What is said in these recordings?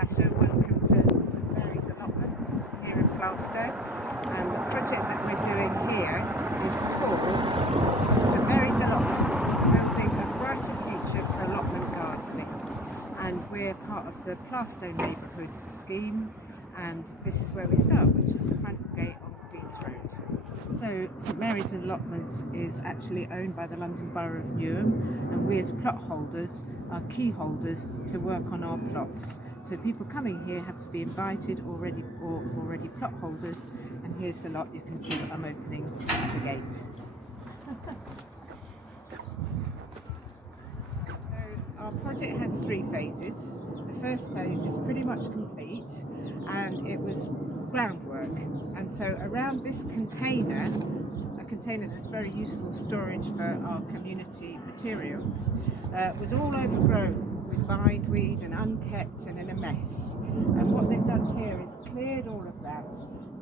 Natasha, welcome to St Mary's Allotments here in Plaistow, and the project that we're doing here is called St Mary's Allotments, Building a Brighter Future for Allotment Gardening, and we're part of the Plaistow neighbourhood scheme, and this is where we start, which is the front gate on Queen's Road. So St Mary's Allotments is actually owned by the London Borough of Newham, and we as plot holders are key holders to work on our plots. So people coming here have to be invited already plot holders, and here's the lot. You can see that I'm opening the gate. So our project has 3 phases. The first phase is pretty much complete, and it was groundwork. And so around this container, a container that's very useful storage for our community materials, was all overgrown with bindweed and unkept and in a mess. And what they've done here is cleared all of that,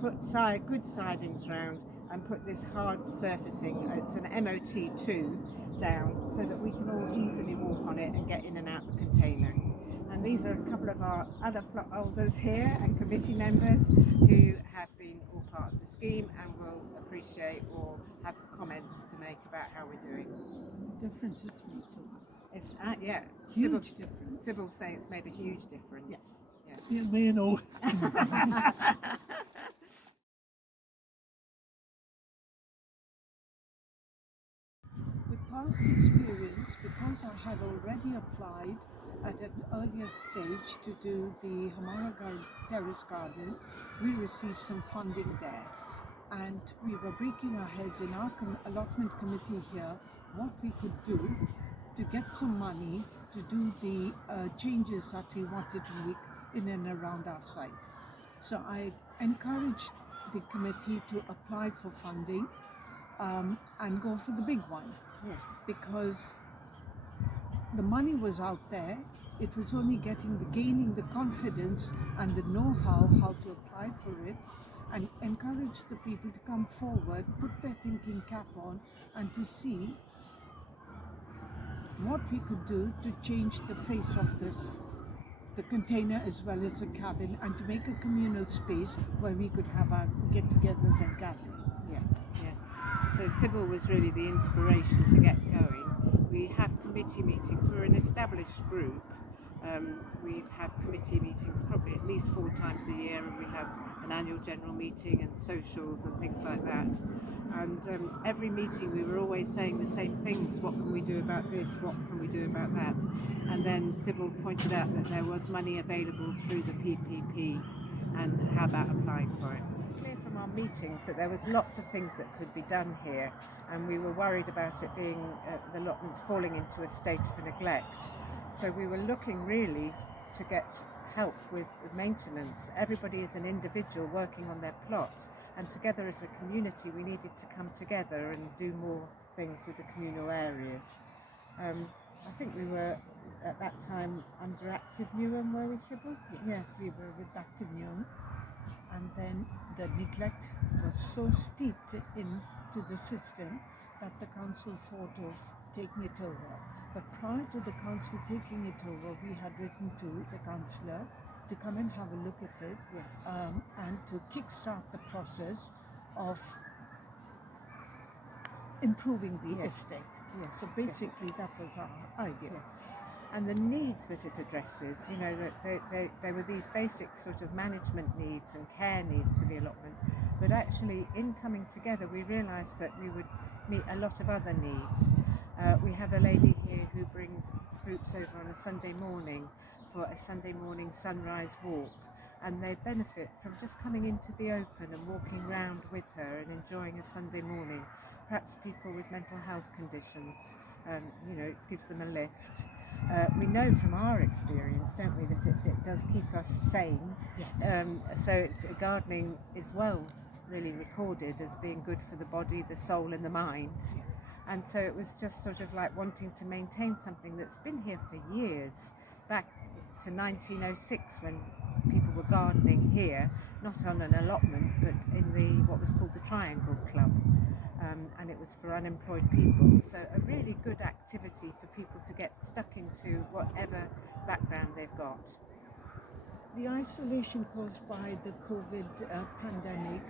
put good sidings round, and put this hard surfacing, it's an MOT2, down so that we can all easily walk on it and get in and out the container. And these are a couple of our other plot holders here and committee members who have been all part of the scheme and will appreciate or have comments to make about how we're doing. The difference it's made to us. It's yeah, Huge difference. Sybil's saying it's made a huge difference. Yes. Yeah. Yeah, you know. With past experience, because I had already applied at an earlier stage to do the Hamara Terrace Garden, we received some funding there. And we were breaking our heads in our allotment committee here what we could do to get some money to do the changes that we wanted to make in and around our site. So I encouraged the committee to apply for funding and go for the big one. Yes. Because the money was out there, it was only gaining the confidence and the know-how how to apply for it, and encourage the people to come forward, put their thinking cap on, and to see what we could do to change the face of the container as well as the cabin, and to make a communal space where we could have our get-togethers and gathering. Yeah, yeah. So Sybil was really the inspiration to get going. We have committee meetings. We're an established group. We have committee meetings probably at least 4 times a year, and we have an annual general meeting and socials and things like that. And every meeting we were always saying the same things. What can we do about this? What can we do about that? And then Sybil pointed out that there was money available through the PPP, and how about applying for it. It's clear from our meetings that there was lots of things that could be done here, and we were worried about it being the allotments falling into a state of neglect. So we were looking really to get help with maintenance. Everybody is an individual working on their plot, and together as a community we needed to come together and do more things with the communal areas. I think we were at that time under Active Newham, were we, Sybil? Yes, we were with Active Newham, and then the neglect was so steeped into the system that the council thought of taking it over. But prior to the council taking it over, we had written to the councillor to come and have a look at it, Yes. And to kickstart the process of improving the Yes. estate. Yes. So basically that was our idea. Yes. And the needs that it addresses, you know, that there were these basic sort of management needs and care needs for the allotment, but actually in coming together we realised that we would meet a lot of other needs. We have a lady here who brings groups over on a Sunday morning for a Sunday morning sunrise walk, and they benefit from just coming into the open and walking round with her and enjoying a Sunday morning. Perhaps people with mental health conditions, you know, it gives them a lift. We know from our experience, don't we, that it does keep us sane. Yes. So gardening is well really recorded as being good for the body, the soul and the mind. And so it was just sort of like wanting to maintain something that's been here for years, back to 1906 when people were gardening here, not on an allotment, but in what was called the Triangle Club. And it was for unemployed people. So a really good activity for people to get stuck into whatever background they've got. The isolation caused by the COVID pandemic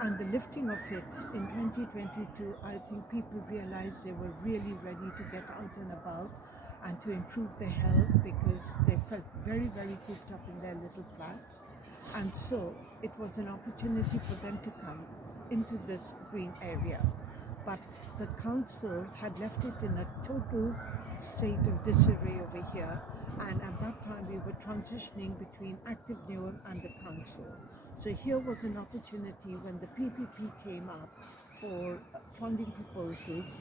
and the lifting of it in 2022, I think people realized they were really ready to get out and about and to improve their health because they felt very, very cooped up in their little flats. And so it was an opportunity for them to come into this green area. But the council had left it in a total state of disarray over here, and at that time we were transitioning between Active Newham and the council. So here was an opportunity when the PPP came up for funding proposals.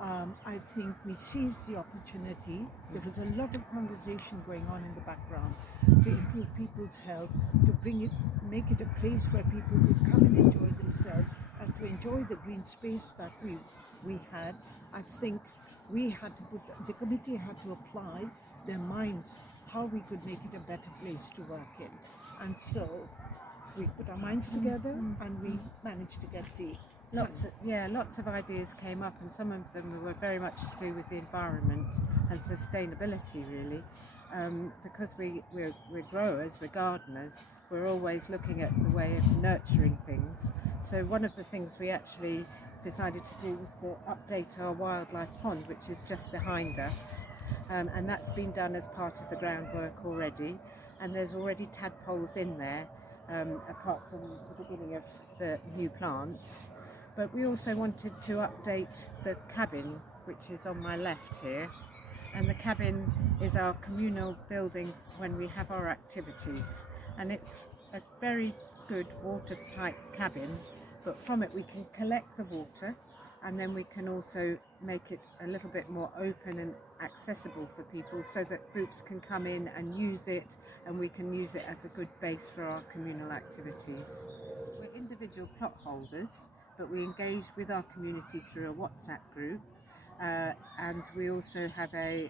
I think we seized the opportunity. There was a lot of conversation going on in the background to improve people's health, to make it a place where people could come and enjoy themselves and to enjoy the green space that we had. I think the committee had to apply their minds how we could make it a better place to work in. And so we put our minds together and we managed to get the lots of ideas came up, and some of them were very much to do with the environment and sustainability, really. Because we're growers, we're gardeners, we're always looking at the way of nurturing things. So one of the things we actually decided to do was to update our wildlife pond, which is just behind us, and that's been done as part of the groundwork already, and there's already tadpoles in there, apart from the beginning of the new plants. But we also wanted to update the cabin, which is on my left here, and the cabin is our communal building when we have our activities, and it's a very good watertight cabin, but from it we can collect the water, and then we can also make it a little bit more open and accessible for people so that groups can come in and use it, and we can use it as a good base for our communal activities. We're individual plot holders, but we engage with our community through a WhatsApp group, and we also have a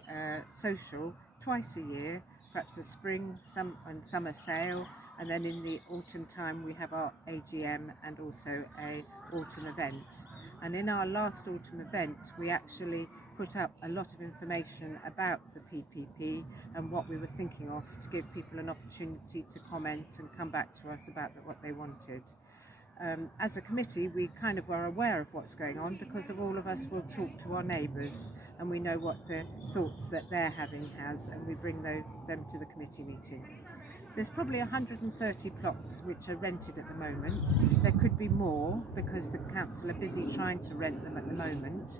social twice a year, perhaps a spring and summer sale, and then in the autumn time we have our AGM and also a autumn event. And in our last autumn event we actually put up a lot of information about the PPP and what we were thinking of, to give people an opportunity to comment and come back to us about what they wanted. As a committee, we kind of are aware of what's going on because of all of us will talk to our neighbours and we know what the thoughts that they're having has, and we bring them to the committee meeting. There's probably 130 plots which are rented at the moment. There could be more because the council are busy trying to rent them at the moment.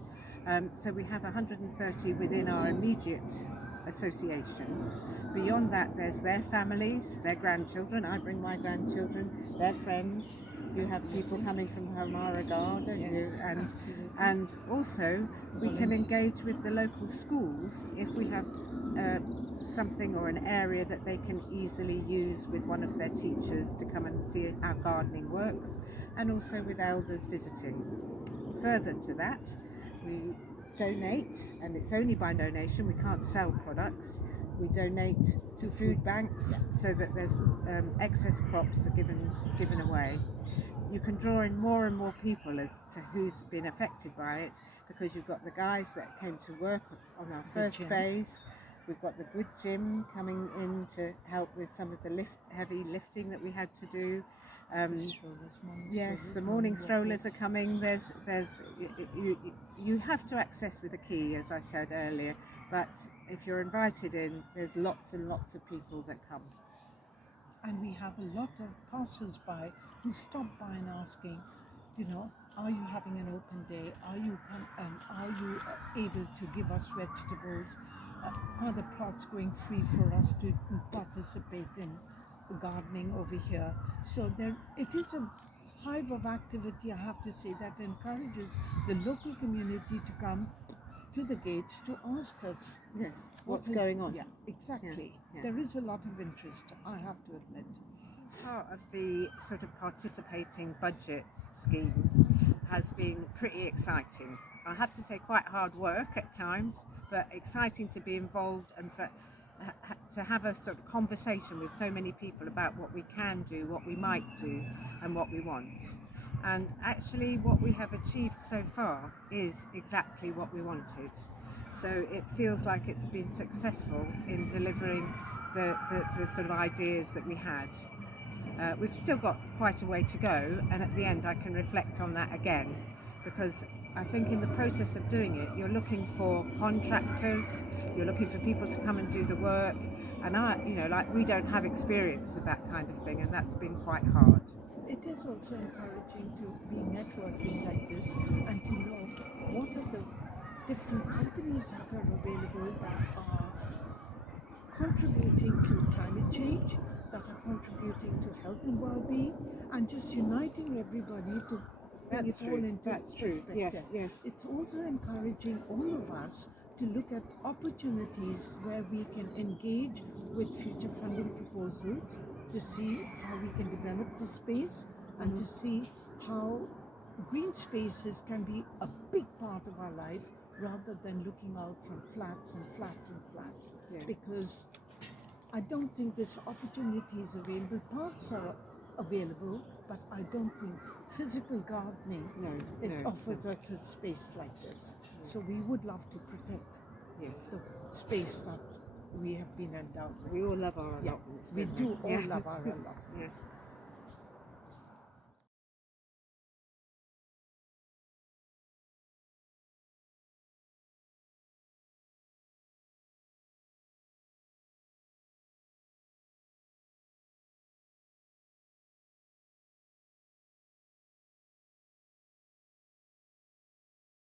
So we have 130 within our immediate association. Beyond that, there's their families, their grandchildren. I bring my grandchildren, their friends. You have people coming from Hamara Garden, and also we can engage with the local schools if we have something or an area that they can easily use with one of their teachers to come and see how gardening works, and also with elders visiting. Further to that, we donate, and it's only by donation, we can't sell products. We donate to food banks so that there's excess crops are given away. You can draw in more and more people as to who's been affected by it, because you've got the guys that came to work on our first phase. We've got the good gym coming in to help with some of the heavy lifting that we had to do. The morning strollers are coming. You have to access with a key, as I said earlier, but if you're invited in, there's lots and lots of people that come. And we have a lot of passers-by who stop by and asking, are you having an open day? Are you able to give us vegetables? Are the plots going free for us to participate in gardening over here? So it is a hive of activity, I have to say, that encourages the local community to come to the gates to ask us what's going on. Yeah, exactly. Yeah. There is a lot of interest, I have to admit. Part of the sort of participating budget scheme has been pretty exciting. I have to say quite hard work at times, but exciting to be involved and to have a sort of conversation with so many people about what we can do, what we might do, and what we want. And actually what we have achieved so far is exactly what we wanted. So it feels like it's been successful in delivering the sort of ideas that we had. We've still got quite a way to go, and at the end I can reflect on that again, because I think in the process of doing it, you're looking for contractors, you're looking for people to come and do the work, and we don't have experience of that kind of thing, and that's been quite hard. It is also encouraging to be networking like this and to know what are the different companies that are available that are contributing to climate change, that are contributing to health and well-being, and just uniting everybody to bring it all into perspective. Yes. It's also encouraging all of us to look at opportunities where we can engage with future funding proposals to see how we can develop the space and to see how green spaces can be a big part of our life rather than looking out from flats and flats and flats. Yeah. Because I don't think there's opportunities available. Parks are available, but I don't think physical gardening offers us a space like this. No. So we would love to protect the space that we have been endowed with. We all love our allotments. We don't do all love our allotments. Yes.